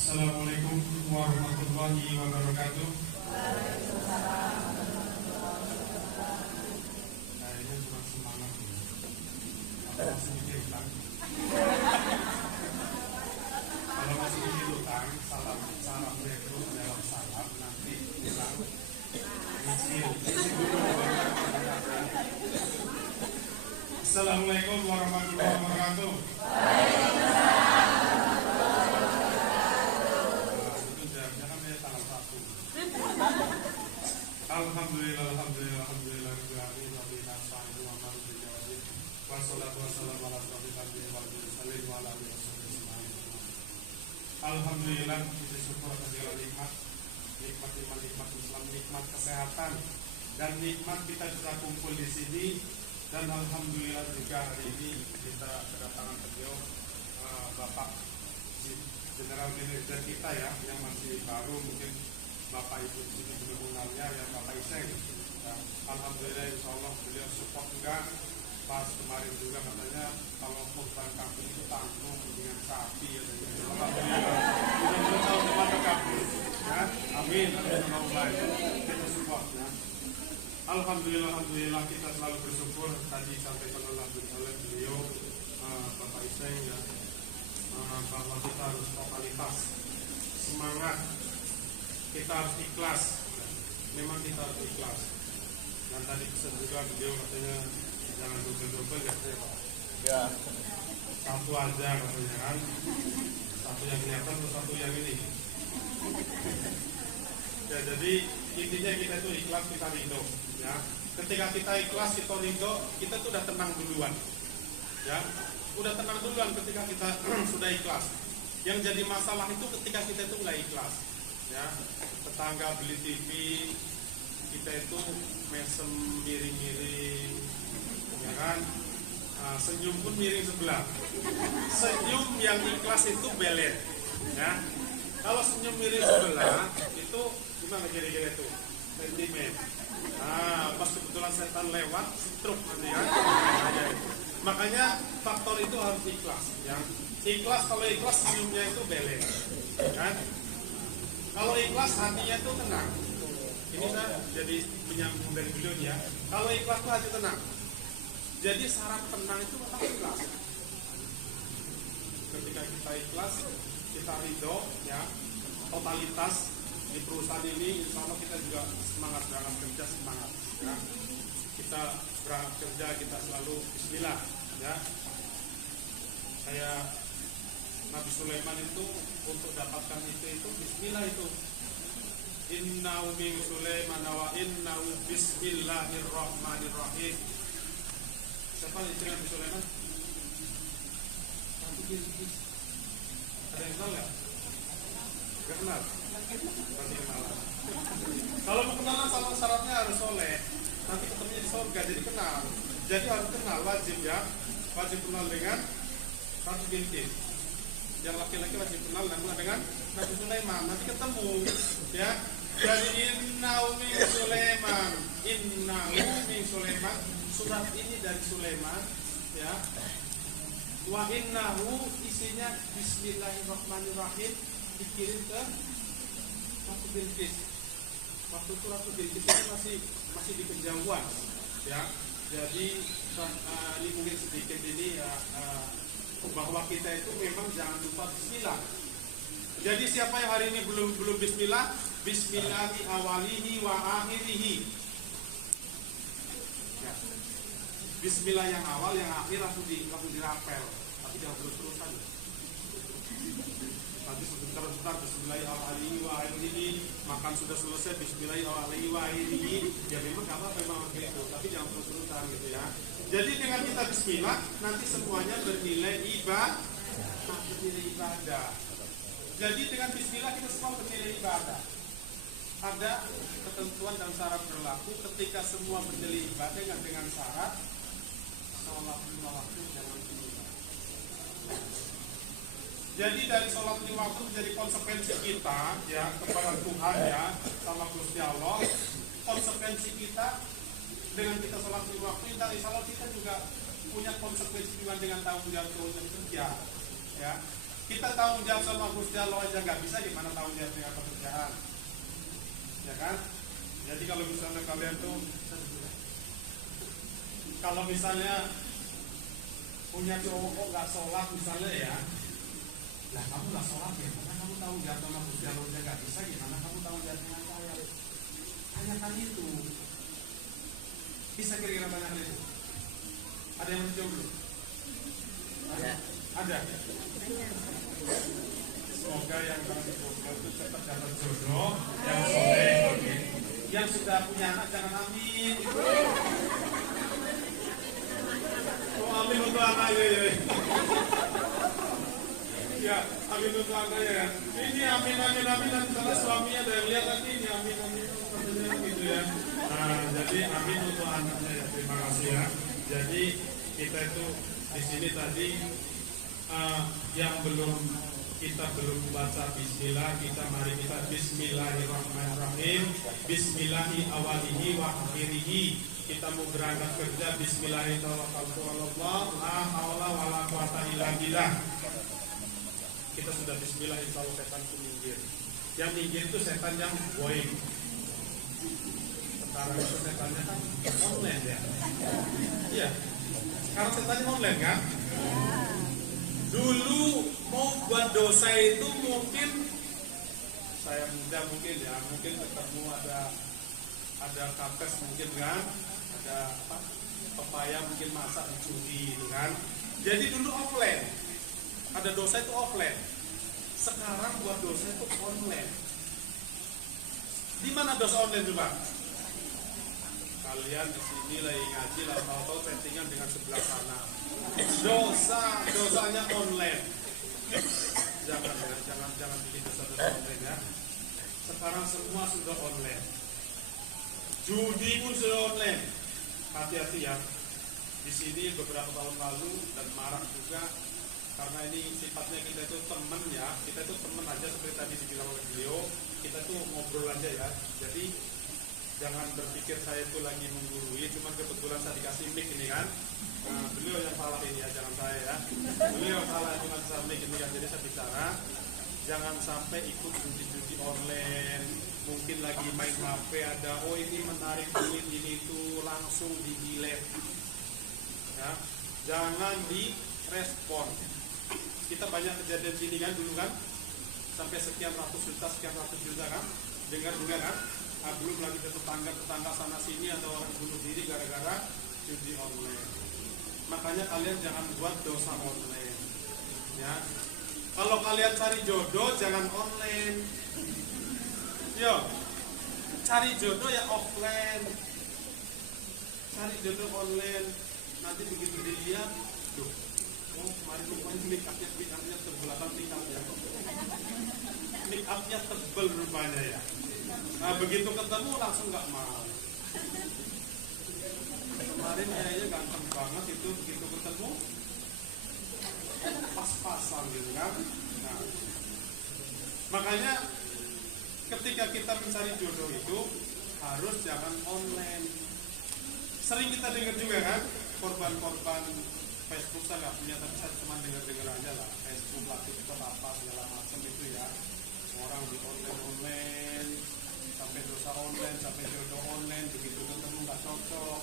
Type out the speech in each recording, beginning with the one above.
Assalamualaikum warahmatullahi wabarakatuh. Kayaknya cuma semangat ya. Apa masih mikir utang? Kalau masih mikir utang, salam rekrut dalam salam nanti bilang isi dulu. Assalamualaikum warahmatullahi wabarakatuh. Alhamdulillah, alhamdulillah, alhamdulillah, alhamdulillah, kita syukur atas segala nikmat, nikmat iman, nikmat Islam, nikmat kesehatan, dan nikmat kita bisa kumpul di sini. Dan alhamdulillah juga hari ini kita kedatangan beliau, Bapak General Manager kita ya, yang masih baru, mungkin Bapak Ibu di sini belum mengenalnya, ya Bapak Iseng. Ya, alhamdulillah, insya Allah beliau support juga. Pas kemarin juga katanya kalau kurban kampung itu tanggung dengan sapi ya. Alhamdulillah, mudah-mudahan tahun depan terkabul. Ya, amin. Kita support ya. Alhamdulillah, alhamdulillah, kita selalu bersyukur. Tadi sampaikan oleh beliau, Bapak Iseng ya, bahwa kita harus totalitas, semangat, kita harus ikhlas. Memang kita harus ikhlas. Dan tadi pesan juga beliau katanya jangan double-double ya, Pak. Ya. Satu aja katanya kan. Satu yang kelihatan atau satu yang ini. Ya, jadi intinya kita itu ikhlas, kita ridho. Ya. Ketika kita ikhlas, kita ridho, kita tuh udah tenang duluan. Ya. Udah tenang duluan ketika kita sudah ikhlas. Yang jadi masalah itu ketika kita itu nggak ikhlas. Ya, tetangga beli TV, kita itu mesem miring-miring, ya kan? Senyum pun miring sebelah. Senyum yang ikhlas itu belet, ya. Kalau senyum miring sebelah itu gimana kira-kira itu? Sentimen. Pas kebetulan setan lewat, stroke nanti ya. Makanya faktor itu harus ikhlas, ya. Ikhlas, kalau ikhlas senyumnya itu belet, kan? Kalau ikhlas hatinya itu tenang. Ini saya jadi menyambung dari beliau ya. Kalau ikhlas itu hati tenang. Jadi syarat tenang itu memang ikhlas. Ketika kita ikhlas, kita ridho ya, totalitas di perusahaan ini, insya Allah kita juga semangat dalam kerja, semangat ya. Kita berangkat kerja, kita selalu bismillah ya. Saya Nabi Sulaiman itu untuk dapatkan itu bismillah itu. Innahu min Sulaiman wa innahu bismillahirrahmanirrahim. Siapa istri Nabi Sulaiman? Ada yang kenal nggak? Gak kenal? Berarti kenalan. Kalau mau kenalan sama syaratnya harus soleh. Nanti ketemunya di surga, jadi kenal. Jadi harus kenal, wajib ya. Wajib kenal dengan Ratu Bilqis. Yang laki-laki wajib kenal dengan Nabi Sulaiman. Nanti ketemu ya. Jadi innahu min Sulaiman, surat ini dari Sulaiman ya. Wa innahu isinya bismillahirrahmanirrahim, dikirim ke Ratu Bilqis. Waktu itu Ratu Bilqis itu masih di kejauhan ya. Jadi ini mungkin sedikit ini ya, bahwa kita itu memang jangan lupa bismillah. Jadi siapa yang hari ini belum bismillah, bismillahi awalihi wa akhirihi. Ya. Bismillah yang awal, yang akhir langsung dirapel. Tapi jangan terus-terusan. Nanti sebentar bismillahi awalihi wa akhirihi, makan sudah selesai bismillahi awalihi wa akhirihi. Ya memang enggak apa-apa memang begitu, tapi jangan terus-terusan gitu ya. Jadi dengan kita bismillah, nanti semuanya bernilai ibadah. Jadi dengan bismillah kita semua bernilai ibadah. Ada ketentuan dan syarat berlaku ketika semua bernilai ibadah dengan syarat sholat 5 waktu jangan dilupa. Jadi dari sholat 5 waktu menjadi konsekuensi kita ya kepada Tuhan ya, sama Gusti Allah. Konsekuensi kita dengan kita sholat 5 waktu, insya Allah kita juga punya konsekuensi juga dengan tanggung jawab kerja ya. Kita tanggung jawab sama Gusti Allah aja nggak bisa, gimana tanggung jawab dengan pekerjaan, ya kan? Jadi kalau misalnya kalian tuh, kalau misalnya punya cowok kok nggak sholat misalnya ya, lah kamu nggak sholat ya, karena kamu tanggung jawab sama Gusti Allah aja nggak bisa, gimana kamu tanggung jawab dengan saya? Tanyakan itu. Bisa kira-kira tanyakan itu. Ada yang menjawab belum? Ada. Semoga yang jodoh itu cepat dapat jodoh yang soleh. Yang sudah punya anak jangan amin. Oh, amin untuk anaknya ya. Ya, amin untuk anaknya ya. Ini amin nanti karena suaminya ada yang lihat nanti ini amin gitu ya. Nah, jadi amin untuk anaknya ya. Terima kasih ya. Jadi kita itu di sini tadi yang kita belum baca Bismillah, mari kita Bismillahirrahmanirrahim. Bismillahi awalihi wa akhirihi. Kita mau berangkat kerja Bismillahirrahmanirrahim. La haula wala quwata illa billah. Kita sudah Bismillah, insya Allah setan itu minggir. Yang minggir itu setan yang goib. Sekarang itu setannya kan online ya. Iya. Sekarang setannya online kan? Dulu mau buat dosa itu mungkin saya muda mungkin ya, mungkin ketemu ada kapes mungkin kan, ada apa, pepaya mungkin masak dicuri itu kan. Jadi dulu offline, ada dosa itu offline. Sekarang buat dosa itu online. Di mana dosa online coba? Kalian di sini lagi ngaji lah, tahu settingan dengan sebelah sana. Dosanya online. Jangan bikin dosa online ya. Sekarang semua sudah online. Judi pun sudah online. Hati-hati ya. Di sini beberapa tahun lalu dan marak juga, karena ini sifatnya kita itu teman ya. Kita itu teman aja seperti tadi dibilang oleh beliau. Kita tuh ngobrol aja ya. Jadi jangan berpikir saya itu lagi menggurui, cuma kebetulan saya dikasih mic ini kan. Nah, beliau yang salah ini ya, jangan saya ya. Beliau yang salah, cuma saya mic ini kan, jadi saya bicara. Jangan sampai ikut judi online. Mungkin lagi main HP ada, oh ini menarik duit ini itu, langsung di-delete. Ya, jangan direspon. Kita banyak kejadian sini kan dulu kan, sampai sekian ratus juta kan, dengar juga kan. Nah, belum lagi tetangga sana sini atau orang bunuh diri gara-gara judi online. Makanya kalian jangan buat dosa online. Ya, kalau kalian cari jodoh jangan online. Yo, cari jodoh ya offline. Cari jodoh online. Nanti begitu dilihat, tuh, oh kemarin rupanya make upnya tebel atau make upnya tebel rupanya ya. Nah begitu ketemu langsung nggak mau. Kemarin kayaknya ganteng banget itu, begitu ketemu pas-pasan gitu kan. Nah, makanya ketika kita mencari jodoh itu harus jangan online. Sering kita dengar juga kan, korban-korban Facebook saya nggak punya, tapi saya cuma dengar aja lah. Facebook, TikTok apa segala macam itu ya. Orang di online, sampai dosa online, sampai jodoh online, begitu ketemu nggak cocok,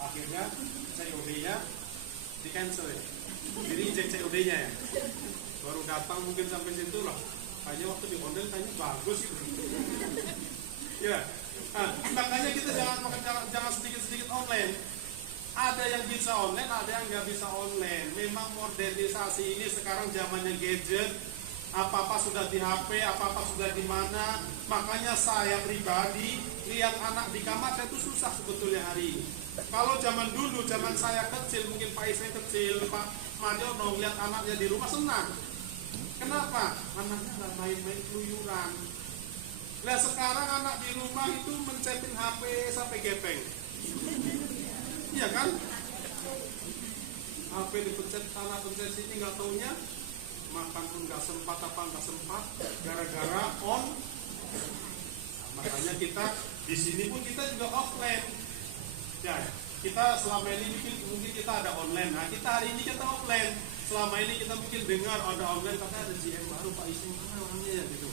akhirnya COD-nya di cancel ya. Jadi cek COD-nya ya. Baru datang mungkin sampai situ lah. Kayaknya waktu di online kayaknya bagus itu. Ya. Nah, makanya kita jangan sedikit-sedikit online. Ada yang bisa online, ada yang nggak bisa online. Memang modernisasi ini sekarang zamannya gadget. Apa-apa sudah di HP, apa-apa sudah di mana. Makanya saya pribadi lihat anak di kamar saya itu susah sebetulnya hari ini. Kalau zaman dulu, zaman saya kecil, mungkin Pak Isai kecil, Pak Madiono lihat anaknya di rumah senang. Kenapa? Anaknya nggak main-main keluyuran. Nah sekarang anak di rumah itu mencetin HP sampai gepeng. Iya kan? HP dipencet sana, pencet sini, nggak taunya makan pun nggak sempat, gara-gara on. Nah, makanya kita di sini pun kita juga offline. Ya, kita selama ini mungkin kita ada online. Nah, kita hari ini kita offline. selama ini kita mungkin dengar ada online katanya ada GM baru, Pak Iseng mana orangnya ya gitu,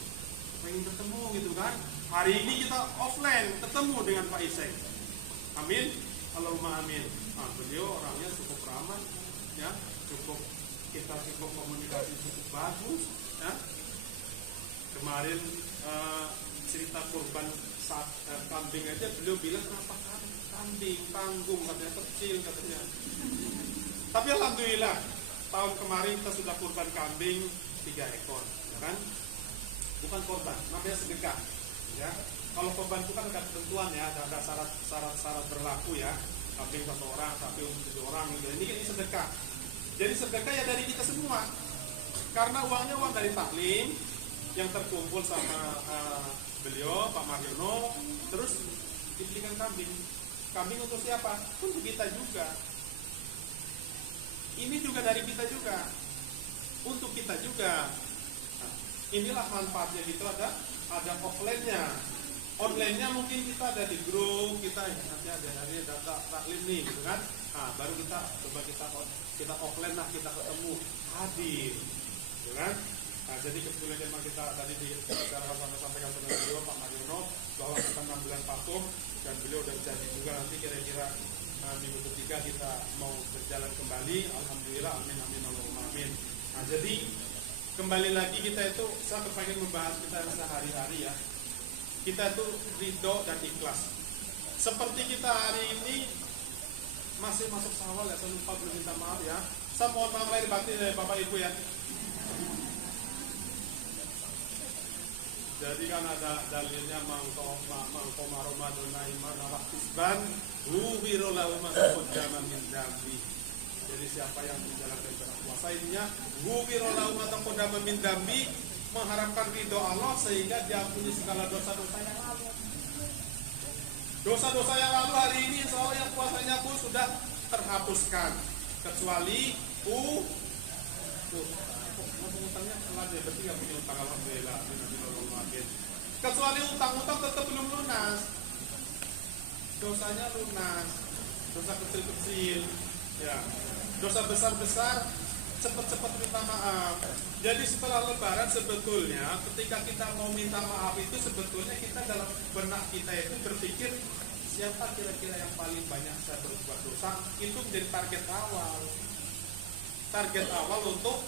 pengen ketemu gitu kan. Hari ini kita offline ketemu dengan Pak Iseng. Amin, Allahumma amin. Nah, beliau orangnya cukup ramah, ya, kita cukup komunikasi cukup bagus, ya. Kemarin cerita kurban saat kambing aja beliau bilang kenapa kambing tanggung katanya, kecil katanya. Tapi alhamdulillah tahun kemarin kita sudah kurban kambing 3 ekor, ya kan? Bukan korban, namanya sedekah, ya. Kalau korban itu kan ada ketentuan ya, ada syarat berlaku ya. Kambing 1 orang, sapi untuk 7 orang gitu. Ini sedekah. Jadi sedekah ya dari kita semua. Karena uangnya uang dari taklim yang terkumpul sama beliau Pak Mariono, terus dibelikan kambing. Kambing untuk siapa? Untuk kita juga. Ini juga dari kita juga. Untuk kita juga. Nah, inilah manfaatnya gitu, ada offline-nya. Online-nya mungkin kita ada di grup, kita nanti ada data taklim nih gitu kan. Nah, baru kita coba kita offline lah, kita ketemu, hadir. Gitu kan? Nah, jadi kebetulan memang kita tadi sampaikan dengan beliau Pak Mariono bahwa kita 6 bulan vakum dan beliau udah janji juga nanti kira-kira minggu ketiga kita mau berjalan kembali. Alhamdulillah, amin amin Allahumma amin. Nah, jadi kembali lagi kita itu, saya pengen membahas kita sehari-hari ya. Kita itu ridho dan ikhlas. Seperti kita hari ini masih masuk Syawal ya, saya lupa belum minta maaf ya. Saya mohon maaf lahir batin dari Bapak Ibu ya. Jadi kan ada dalilnya mangko maromaduna iman ala hisban huwiro lahu maqaddama min dambi. Jadi siapa yang menjalankan ibadah puasa ininya huwiro lahu maqaddama min dambi, mengharapkan ridho Allah sehingga diampuni segala dosa-dosa yang lalu. Dosa-dosa yang lalu hari ini insya Allah yang puasanya pun sudah terhapuskan, kecuali utangnya telat ya, berarti nggak punya utang, alhamdulillah. Kecuali utang-utang tetap belum lunas, dosanya lunas, dosa kecil-kecil, ya, dosa besar-besar cepat-cepat minta maaf. Jadi setelah Lebaran sebetulnya ketika kita mau minta maaf itu sebetulnya kita dalam benak kita itu berpikir siapa kira-kira yang paling banyak saya berbuat dosa, itu menjadi target awal untuk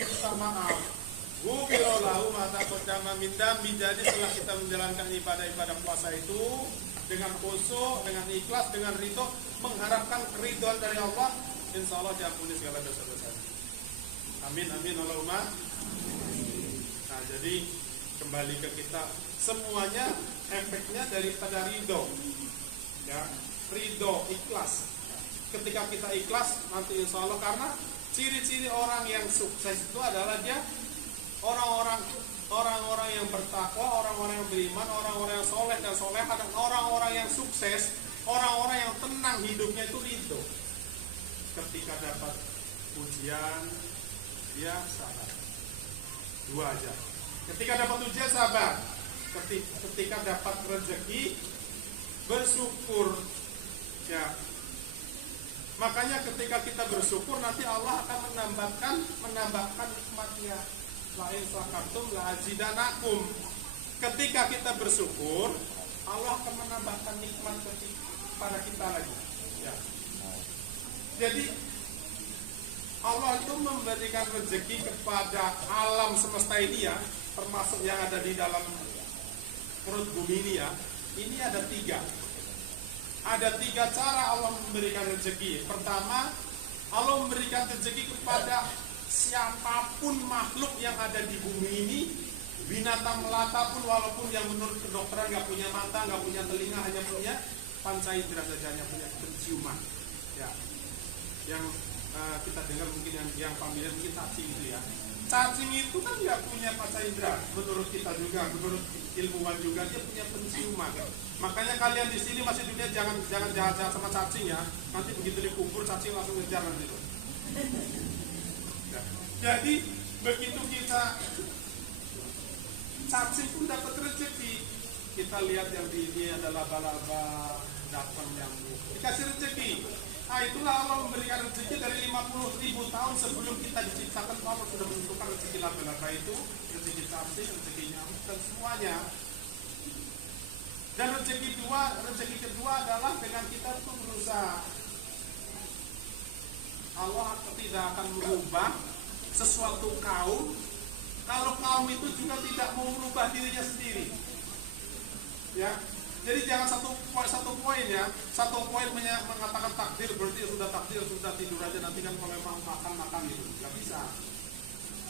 minta maaf. Ghufirallahu ma taqaddama min dambi. Jadi setelah kita menjalankan ibadah puasa itu dengan khusyuk, dengan ikhlas, dengan ridho, mengharapkan keridhaan dari Allah, insya Allah diampuni segala dosa-dosa. Amin amin Allahumma. Nah, jadi kembali ke kita, semuanya efeknya daripada ridho, ya, ridho, ikhlas. Ketika kita ikhlas nanti insya Allah, karena ciri-ciri orang yang sukses itu adalah dia orang-orang yang bertakwa, orang-orang yang beriman, orang-orang yang soleh dan solehah, dan orang-orang yang sukses, orang-orang yang tenang hidupnya itu ridho. Ketika dapat ujian dia sabar, 2 aja. Ketika dapat ujian sabar, ketika dapat rezeki bersyukur, ya. Makanya ketika kita bersyukur nanti Allah akan menambahkan nikmatnya. Lain sakatum la azidanakum. Ketika kita bersyukur, Allah akan menambahkan nikmat kepada kita lagi. Ya. Jadi Allah itu memberikan rezeki kepada alam semesta ini ya, termasuk yang ada di dalam perut bumi ini ya. Ini ada 3. Ada 3 cara Allah memberikan rezeki. Pertama, Allah memberikan rezeki kepada siapapun makhluk yang ada di bumi ini, binatang melata pun, walaupun yang menurut kedokteran nggak punya mata, nggak punya telinga, hanya punya panca indera saja, hanya punya penciuman. Ya, yang kita dengar mungkin yang familiar mungkin cacing itu ya. Cacing itu kan nggak punya panca indera, menurut kita juga, menurut ilmuwan juga dia punya penciuman. Makanya kalian di sini masih dunia jangan jahat-jahat sama cacing ya. Nanti begitu dikubur cacing langsung ngejar nanti itu. Jadi begitu kita cacing pun dapat rezeki. Kita lihat yang di ini ada laba-laba, datang nyamuk, dikasih rezeki. Nah itulah Allah memberikan rezeki dari 50.000 tahun sebelum kita diciptakan. Allah sudah menentukan rezeki laba-laba itu, rezeki cacing, rezeki nyamuk dan semuanya. Dan rezeki kedua adalah dengan kita itu berusaha. Allah tidak akan merubah sesuatu kaum kalau kaum itu juga tidak mau merubah dirinya sendiri. Ya. Jadi jangan satu poin ya. Satu poin mengatakan takdir berarti sudah takdir, sudah tidur aja nanti kan kalau memang makan gitu. Enggak bisa.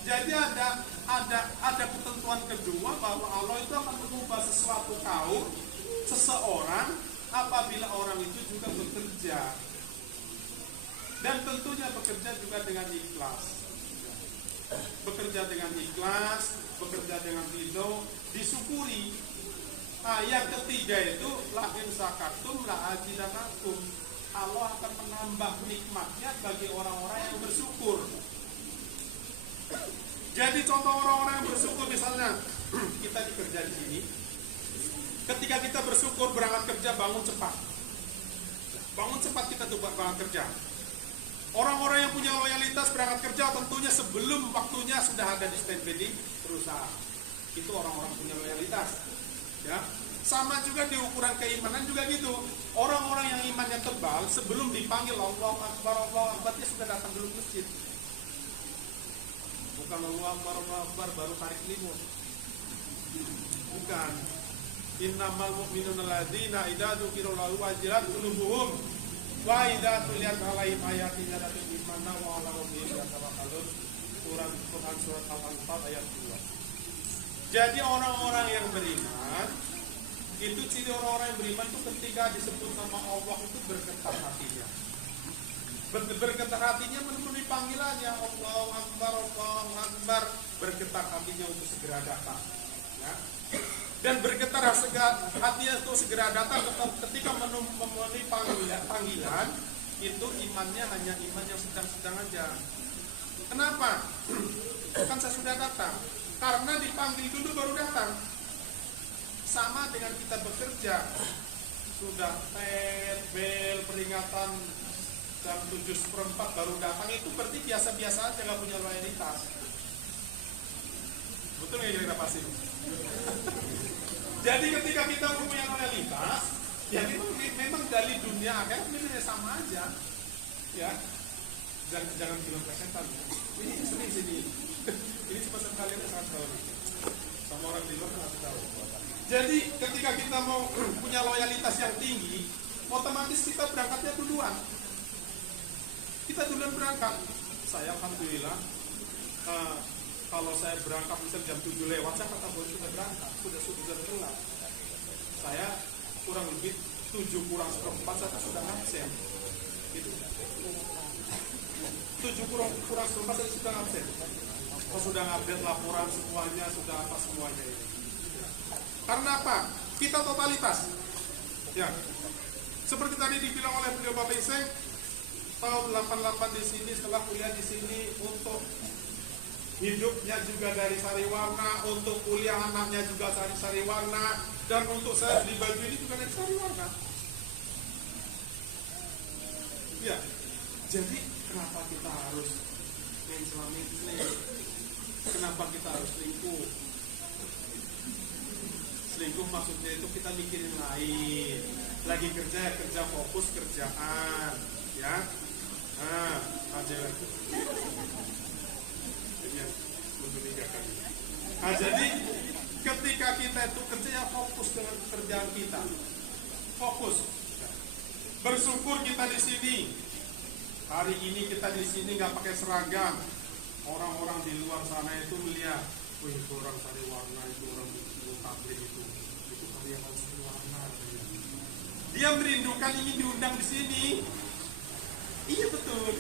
Jadi ada ketentuan kedua bahwa Allah itu akan mengubah sesuatu kaum, seseorang apabila orang itu juga bekerja. Dan tentunya bekerja juga dengan ikhlas. Bekerja dengan ikhlas, bekerja dengan ridho, disyukuri. Nah, yang ketiga itu la in syakartum la azidannakum. Allah akan menambah nikmatnya bagi orang-orang yang bersyukur. Jadi contoh orang-orang yang bersyukur misalnya kita dikerja di sini. Ketika kita bersyukur berangkat kerja bangun cepat. Bangun cepat kita tuh berangkat kerja. Orang-orang yang punya loyalitas berangkat kerja tentunya sebelum waktunya sudah ada di standby di perusahaan. Itu orang-orang punya loyalitas. Ya, sama juga di ukuran keimanan juga gitu. Orang-orang yang imannya tebal sebelum dipanggil Allahu Akbar dia sudah datang dulu ke masjid. Bukan Allahu Akbar baru tarik selimut. Bukan. Innamal mu'minuna alladzina idza dzukirallahu wajilat qulubuhum wa idza tuliyat 'alaihim ayatin yadatu imanna wa 'ala rabbihim yatawakkalun. Surat Al-Anfal ayat 2. Jadi orang-orang yang beriman itu ciri orang-orang yang beriman itu ketika disebut nama Allah itu bergetar hatinya. Bergetar hatinya memenuhi panggilannya Allahu Akbar, bergetar hatinya untuk segera datang. Ya. Dan bergetar hatinya itu segera datang ketika memenuhi panggilan itu imannya hanya iman yang sedang-sedang aja. Kenapa? Kan saya sudah datang. Karena dipanggil dulu baru datang. Sama dengan kita bekerja. Sudah bel peringatan jam 7:04 baru datang, itu berarti biasa-biasa aja, gak punya loyalitas. Betul nggak kira-kira pasti? Jadi ketika kita punya loyalitas, ya memang dari dunia akhirat memang sama aja. Ya, jangan bilang kesetan. Ini sering sini. Ini cuma sekali yang sangat tahu. Sama orang di luar nggak tahu. Jadi ketika kita mau punya loyalitas yang tinggi, otomatis kita berangkatnya duluan. Kita duluan berangkat. Saya alhamdulillah kalau saya berangkat misal jam 7 lewat, saya kata boleh sudah berangkat, sudah gelap. Saya kurang lebih 7 kurang seperempat saya sudah absen. Gitu. 7 kurang seperempat saya sudah absen. Saya sudah update laporan semuanya, sudah apa semuanya ini. Karena apa? Kita totalitas. Ya. Seperti tadi dibilang oleh beliau Bapak Iseng, tahun 88 di sini, setelah kuliah di sini, untuk hidupnya juga dari Sariwarna, untuk kuliah anaknya juga dari Sariwarna, dan untuk saya beli baju ini juga dari Sariwarna. Ya, jadi kenapa kita harus main selama ini? Kenapa kita harus selingkuh? Selingkuh maksudnya itu kita mikirin lain. Lagi kerja fokus kerjaan, ya. Nah, aja lagi. Nah, jadi ketika kita itu kerja ya fokus dengan pekerjaan kita. Fokus. Bersyukur kita di sini. Hari ini kita di sini nggak pakai seragam. Orang-orang di luar sana itu melihat, wih itu orang Sariwarna, itu orang tabligh itu karyawan Sariwarna. Dia merindukan ingin diundang di sini. Iya betul.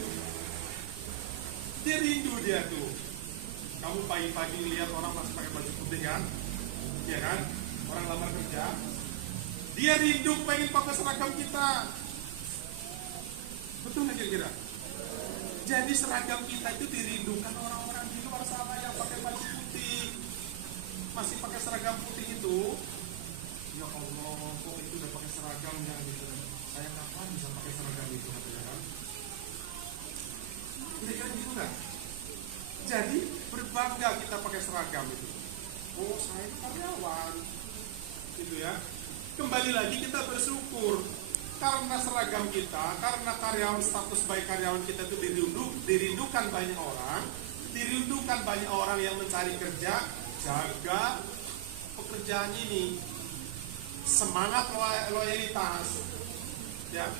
Dia rindu dia tuh. Kamu pagi-pagi lihat orang masih pakai baju putih kan? Iya kan? Orang lamar kerja. Dia rindu pengen pakai seragam kita. Betul nggak kira-kira? Jadi seragam kita itu dirindukan orang-orang di luar sana yang pakai baju putih. Masih pakai seragam putih itu. Ya Allah, kok itu udah pakai seragamnya gitu. saya kapan bisa pakai seragam itu katanya kan? Kira-kira gitu nggak? Jadi berbangga kita pakai seragam itu. Oh, saya karyawan, gitu ya. Kembali lagi kita bersyukur karena seragam kita, karena karyawan, status sebagai karyawan kita itu dirindukan banyak orang yang mencari kerja. Jaga pekerjaan ini, semangat loyalitas, ya.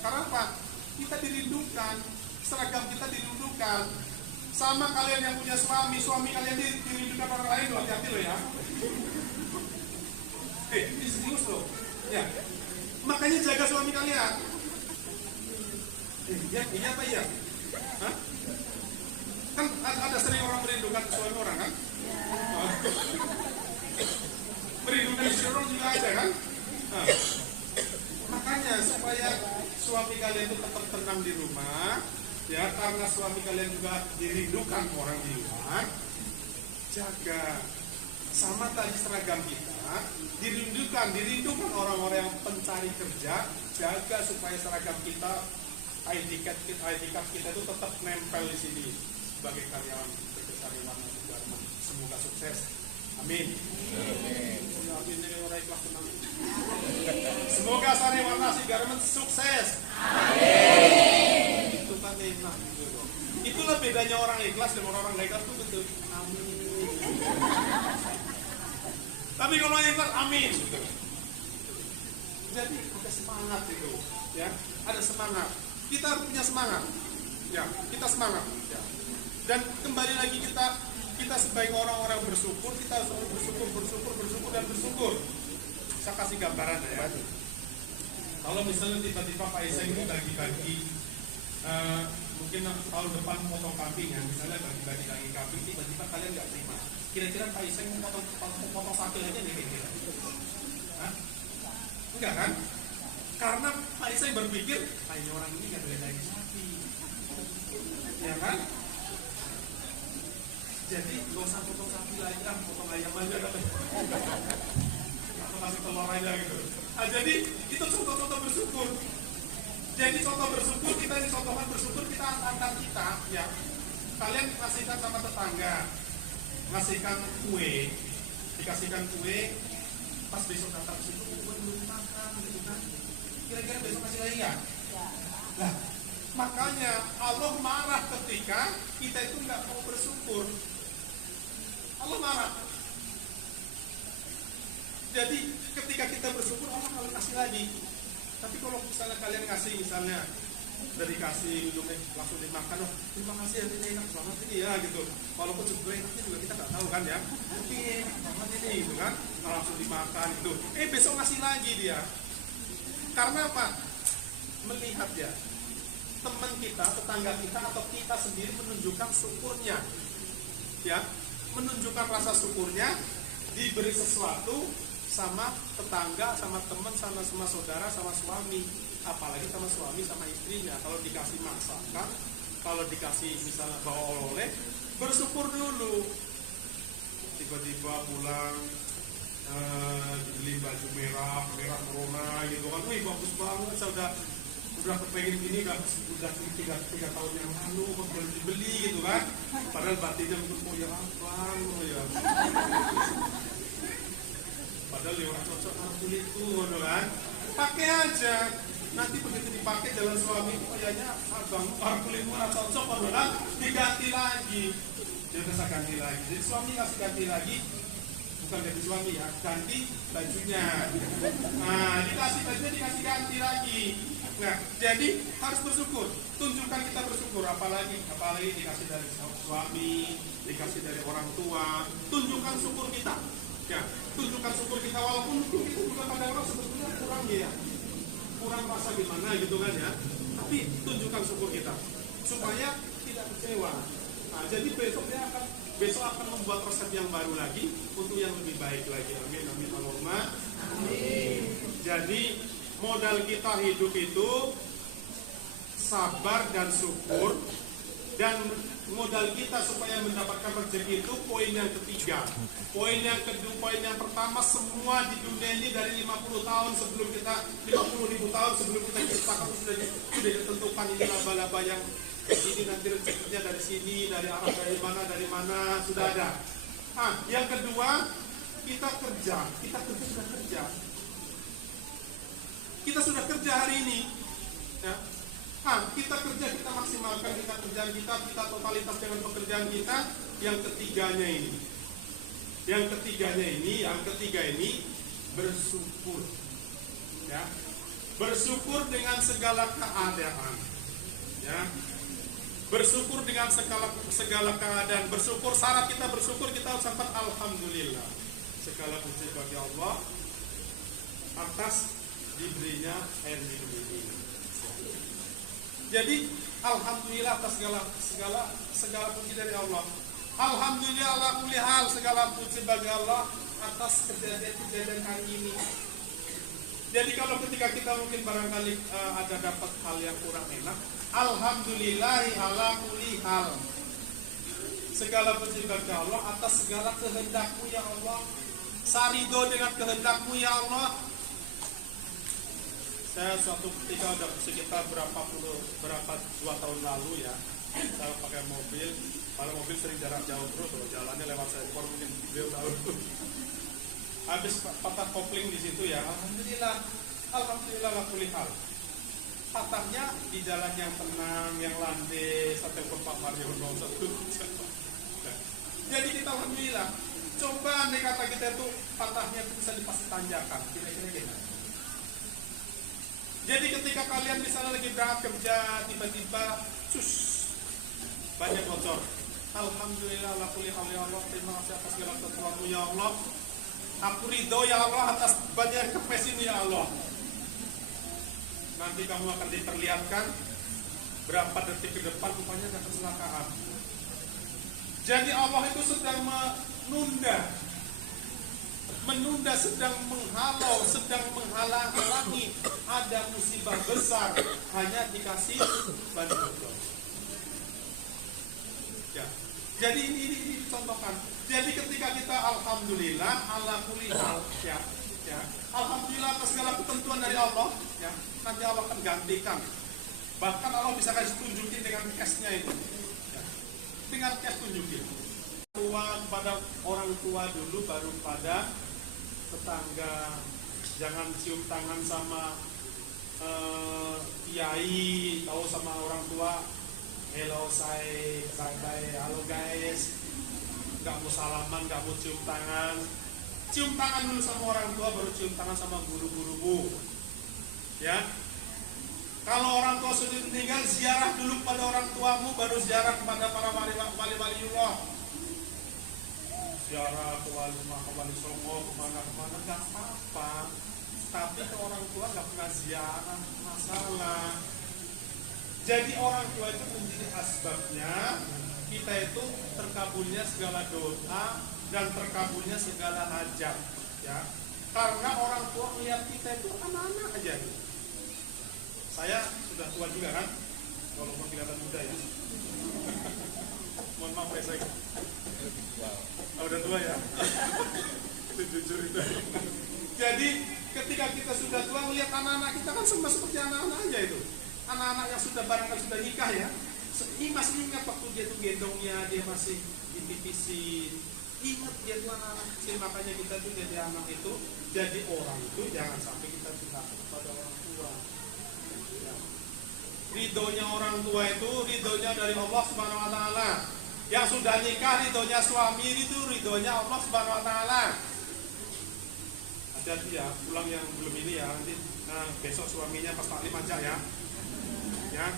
Karena apa? Kita dirindukan, seragam kita dirindukan. Sama kalian yang punya suami kalian dirindukan orang lain loh, hati-hati loh ya. Ini serius loh, ya. Makanya jaga suami kalian. Iya apa iya? Hah? Kan ada sering orang merindukan suami orang kan? Merindukan istri orang juga ada kan? Nah, makanya supaya suami kalian itu tetap tenang di rumah, ya, karena suami kalian juga dirindukan orang di luar, jaga. Sama tadi seragam kita dirindukan orang-orang yang pencari kerja, jaga supaya seragam kita, ID card kita itu tetap nempel di sini sebagai karyawan PT Sari Warna Garmen. Semoga sukses. Amin. Amin. Orang ikhlas tenang. Semoga Sari Warna Garmen sukses. Amin. Itu kan enak gitu loh. Itulah bedanya orang ikhlas dengan orang ikhlas tuh betul. Amin. Tapi kalau yang ikhlas, amin. Jadi ada semangat itu, ya, ada semangat. Kita harus punya semangat, ya, kita semangat. Ya. Dan kembali lagi kita sebagai orang-orang bersyukur, kita harus bersyukur. Saya kasih gambaran ya. Kalau misalnya tiba-tiba Pak Iseng ini bagi-bagi, mungkin tahun depan potong kambing ya, misalnya bagi-bagi daging kambing, tiba-tiba kalian nggak terima. Kira-kira Pak Iseng mau potong sapi aja nih kira-kira? Enggak kan? Karena Pak Iseng berpikir, ini orang ini nggak boleh daging sapi, ya kan? Jadi nggak usah potong sapi lagi, potong ayam aja kan? Atau kasih telur aja gitu. Nah, jadi itu contoh-contoh bersyukur. Jadi contoh bersyukur kita ini contohan bersyukur kita antar kita, ya. Kalian kasihkan sama tetangga, ngasihkan kue, dikasihkan kue, pas besok datang ke situ, kue belum makan, gitu kan? Kira-kira besok kasih lagi ya? Nah, makanya Allah marah ketika kita itu nggak mau bersyukur. Allah marah. Jadi ketika kita bersyukur Allah kalau kasih lagi. Tapi kalau misalnya kalian kasih, misalnya udah dikasih minum langsung dimakan, oh terima kasih ya, ini enak banget ini ya gitu. Walaupun sebetulnya enaknya juga kita nggak tahu kan ya, tapi enak banget ini gitu kan, langsung dimakan gitu. Besok ngasih lagi dia. Karena apa? Melihat ya, teman kita, tetangga kita atau kita sendiri menunjukkan syukurnya, ya, menunjukkan rasa syukurnya, diberi sesuatu sama tetangga, sama teman, sama saudara, sama suami, apalagi sama suami, sama istrinya. Kalau dikasih masakan, kalau dikasih misalnya bawa oleh-oleh, bersyukur dulu. Tiba-tiba pulang dibeli baju merah merona gitu kan, wih bagus banget, saya udah kepengen gini, udah 3 tahun yang lalu kok belum dibeli gitu kan. Padahal batinnya mungkin oh ya abang, oh ya. Padahal ya orang cocok sama kulitku, gitu kan. Pakai aja. Nanti begitu dipakai jalan suami, kayaknya abang orang kulitmu orang cocok, gitu kan. Diganti lagi. Dia bisa ganti lagi. Jadi suami kasih ganti lagi. Bukan ganti suami ya, ganti bajunya. Nah, dikasih bajunya dikasih ganti lagi. Nah, jadi harus bersyukur. Tunjukkan kita bersyukur, apalagi dikasih dari suami, dikasih dari orang tua. Tunjukkan syukur kita. Ya, tunjukkan syukur kita walaupun mungkin itu juga pada orang sebetulnya kurang rasa gimana gitu kan ya. Tapi tunjukkan syukur kita supaya tidak kecewa. Nah, jadi besok akan membuat resep yang baru lagi untuk yang lebih baik lagi. Amin, amin, Allahumma. Amin. Jadi modal kita hidup itu sabar dan syukur, dan modal kita supaya mendapatkan rezeki itu poin yang ketiga. Poin yang kedua, poin yang pertama, semua di dunia ini dari 50 tahun sebelum kita, 50.000 tahun sebelum kita diciptakan sudah ditentukan ini laba-laba yang ini nanti rezekinya dari sini, dari arah dari mana sudah ada. Yang kedua, kita kerja sudah kerja. Kita sudah kerja hari ini. Ya. Kita kerja, kita maksimalkan kita kerjaan kita totalitas dengan pekerjaan kita. Yang ketiga ini bersyukur. Ya. Bersyukur dengan segala keadaan. Ya. Bersyukur dengan segala keadaan. Bersyukur, syarat kita bersyukur kita harus sampai alhamdulillah. Segala puji bagi Allah atas diberinya air minum ini. Jadi alhamdulillah atas segala puji dari Allah. Alhamdulillah ala kulli hal, segala puji bagi Allah atas kejadian hari ini. Jadi kalau ketika kita mungkin barangkali ada dapat hal yang kurang enak, alhamdulillahi ala kulli hal. Segala puji bagi Allah atas segala kehendak-Mu ya Allah. Sarido dengan kehendak-Mu ya Allah. Saya suatu ketika udah sekitar berapa 2 tahun lalu ya, saya pakai mobil. Kalau mobil sering jarak jauh terus, kalau jalannya lewat seekor mungkin beliau tahu. Habis patah kopling di situ ya, alhamdulillah la kulli hal. Patahnya di jalan yang tenang, yang landai, sampai ke Pak Mariono satu. Jadi kita alhamdulillah. Coba andai kata kita itu patahnya itu bisa dipasang tanjakan, kira-kira gimana? Jadi ketika kalian misalnya lagi berangkat kerja, tiba-tiba banyak bocor. Alhamdulillah la kulli hal ya Allah, terima kasih atas segala sesuatu ya Allah. Aku ridho ya Allah atas banyak kempes ini ya Allah. Nanti kamu akan diperlihatkan berapa detik ke depan rupanya ada kecelakaan. Jadi Allah itu sedang menunda, sedang menghalau, sedang menghalangi ada musibah besar, hanya dikasih ban bocor. Ya. Jadi ini dicontohkan. Jadi ketika kita alhamdulillah ala kulli hal ya. Alhamdulillah atas segala ketentuan dari Allah ya. Nanti Allah akan gantikan. Bahkan Allah bisa kasih tunjukin dengan cashnya itu. Ya. Dengan cash tunjukin. Pada orang tua dulu baru pada tetangga. Jangan cium tangan sama kiai, tahu sama orang tua. Hello halo guys. Gak mau salaman, gak mau cium tangan. Cium tangan dulu sama orang tua, baru cium tangan sama guru-gurumu. Ya. Kalau orang tua sudah meninggal, ziarah dulu pada orang tuamu, baru ziarah kepada para wali-waliullah. Ziarah ke wali songo, kemana-kemana, gak apa-apa. Tapi ke orang tua gak pernah ziarah, masalah. Jadi orang tua itu menjadi asbabnya kita itu terkabulnya segala doa dan terkabulnya segala hajat, ya. Karena orang tua melihat kita itu anak-anak aja. Saya sudah tua juga kan, walaupun kelihatan muda ya. Mohon maaf ya saya. Udah tua ya. Itu jujur itu. Jadi ketika kita sudah tua melihat anak-anak kita kan semua seperti anak-anak aja itu. Anak-anak yang sudah barangkali sudah nikah ya, ini masih ingat waktu dia tuh gendongnya, dia masih dipipisin. Ingat dia tuh anak-anak kecil, makanya kita tuh jadi anak itu, jadi orang itu jangan sampai kita cinta kepada orang tua. Ya. Ridhonya orang tua itu ridhonya dari Allah Subhanahu Wa Taala. Yang sudah nikah ridhonya suami itu ridhonya Allah Subhanahu Wa Taala. Hati-hati ya, pulang yang belum ini ya, nanti besok suaminya pas taklim aja ya. Ya,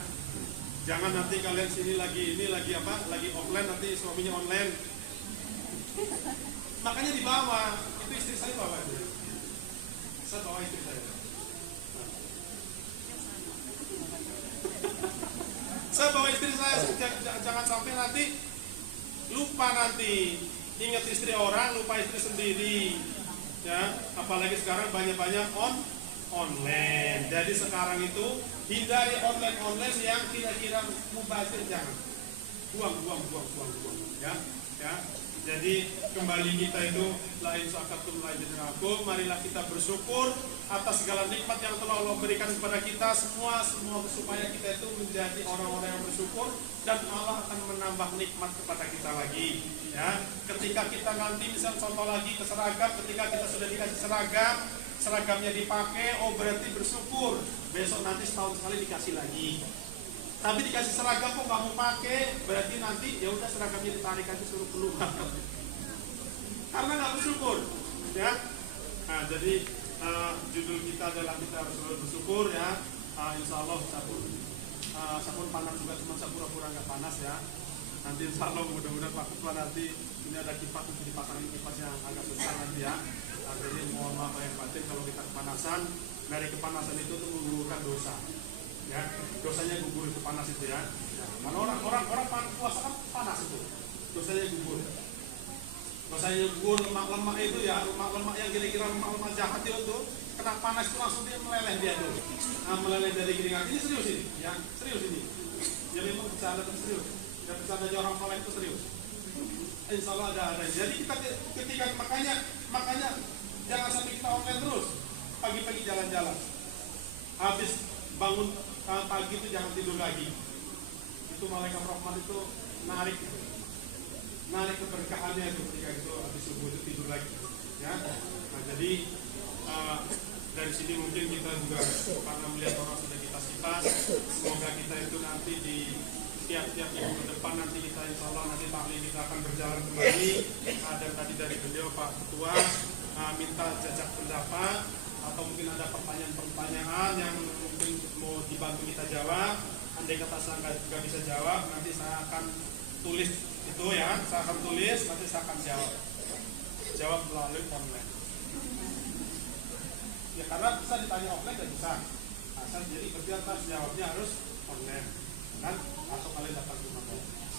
jangan nanti kalian sini lagi offline, nanti suaminya online. Makanya dibawa, itu istri saya bawa aja. Saya bawa istri saya. Saya bawa istri saya, jangan sampai nanti lupa nanti. Ingat istri orang, lupa istri sendiri. Ya, apalagi sekarang banyak-banyak online. Jadi sekarang itu hindari online yang kira-kira mubazir, jangan. buang. Ya. Jadi kembali kita itu lain sakatum lain jeneraku, marilah kita bersyukur atas segala nikmat yang telah Allah berikan kepada kita semua supaya kita itu menjadi orang-orang yang bersyukur dan Allah akan menambah nikmat kepada kita lagi. Ya, ketika kita nanti misal contoh lagi ke seragam, ketika kita sudah dikasih seragam, seragamnya dipakai, oh berarti bersyukur. Besok nanti setahun sekali dikasih lagi. Tapi dikasih seragam kok nggak mau pakai, berarti nanti ya udah seragamnya ditarik aja suruh keluar. Karena nggak bersyukur, ya. Nah, jadi judul kita adalah kita harus selalu bersyukur, ya. Insya Allah sabun panas juga cuma pura-pura nggak panas, ya. Nanti insya Allah mudah-mudahan Pak Ketua nanti ini ada kipas untuk dipasangin kipas yang agak besar nanti, ya. Jadi mohon maaf yang batin kalau kita kepanasan, dari kepanasan itu tuh menggugurkan dosa. Ya, dosanya gugur itu panas itu, ya. Karena orang puasa kan panas itu, dosanya gugur. Dosanya gugur, lemak-lemak itu, ya, lemak-lemak yang kira-kira lemak-lemak jahat itu kena panas itu langsung dia meleleh dia tuh. Meleleh dari keringat. Ini serius ini, ya, serius ini. Jadi memang bercanda itu serius. Dan bercanda orang soleh itu serius. Insya Allah ada. Jadi kita ketika makanya jangan sampai kita online terus. Pagi-pagi jalan-jalan. Habis bangun pagi itu jangan tidur lagi. Itu malaikat rahmat itu narik keberkahannya itu ketika itu habis subuh itu tidur lagi, ya. Nah, jadi dari sini mungkin kita juga karena melihat orang sudah kita sipas, semoga kita itu nanti di tiap-tiap minggu ke depan nanti kita insya Allah nanti taklim kita akan berjalan kembali. Dan tadi dari beliau Pak Ketua minta jajak pendapat atau mungkin ada pertanyaan-pertanyaan yang mungkin mau dibantu kita jawab. Andai kata saya nggak bisa jawab, nanti saya akan tulis itu, ya. Saya akan tulis, nanti saya akan jawab melalui online. Ya karena bisa ditanya offline dan bisa. Jadi berarti jawabnya harus online, kan? Atau kalian datang ke rumah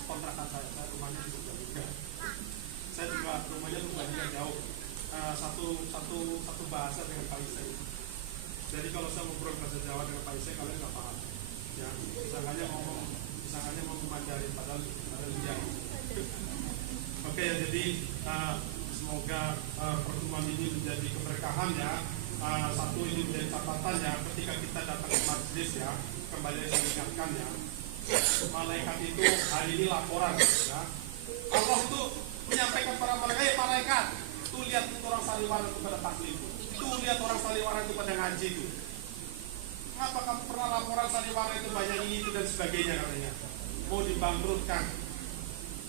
kontrakan saya rumahnya di Jogja juga. Saya juga rumahnya tuh nggak jauh. Satu bahasa dengan Pak Isai. Jadi kalau saya ngobrol bahasa Jawa dengan Pak Isai, kalian nggak paham. Ya, misalnya mau memandarin padahal jauh. Oke, ya, jadi semoga pertemuan ini menjadi keberkahan, ya. Satu ini menjadi catatan, ya, ketika kita datang ke majelis, ya, kembali saya ingatkan, ya, malaikat itu hari ini laporan, ya. Allah itu menyampaikan para malaikat, tuh lihat orang saliwaran itu pada taklim, tuh lihat orang saliwaran itu pada ngaji itu. Kenapa kamu pernah laporan saliwaran itu banyak ini itu dan sebagainya, katanya mau dibangkrutkan.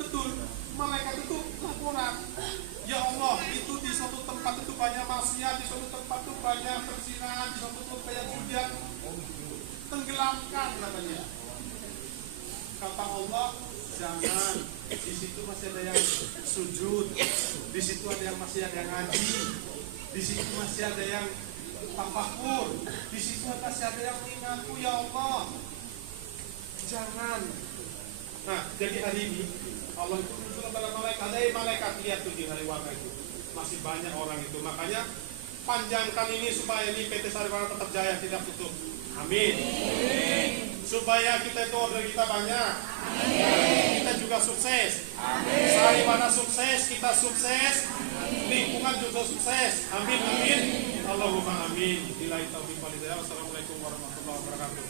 Betul, malaikat itu laporan, ya Allah, itu di suatu tempat itu banyak maksiat, di suatu tempat itu banyak perzinahan, di suatu tempat banyak judi, tenggelamkan, katanya. Kata Allah, jangan, di situ masih ada yang sujud, di situ ada yang masih ada yang ngaji, di situ masih ada yang tafakur, di situ masih ada yang mengingatku, ya Allah, jangan. Nah, jadi hari ini Allah itu muncul kepada malaikat, malaikat lihat tuh di hari warna itu masih banyak orang itu, makanya panjangkan ini supaya ini PT Sariwana tetap jaya, tidak tutup. Amin. Supaya kita itu order kita banyak. Amin. Kita juga sukses. Amin. Sariwana sukses, kita sukses. Lingkungan juga sukses. Amin, amin. Allahumma amin. Billahi taufiq wal hidayah. Wassalamualaikum warahmatullahi wabarakatuh.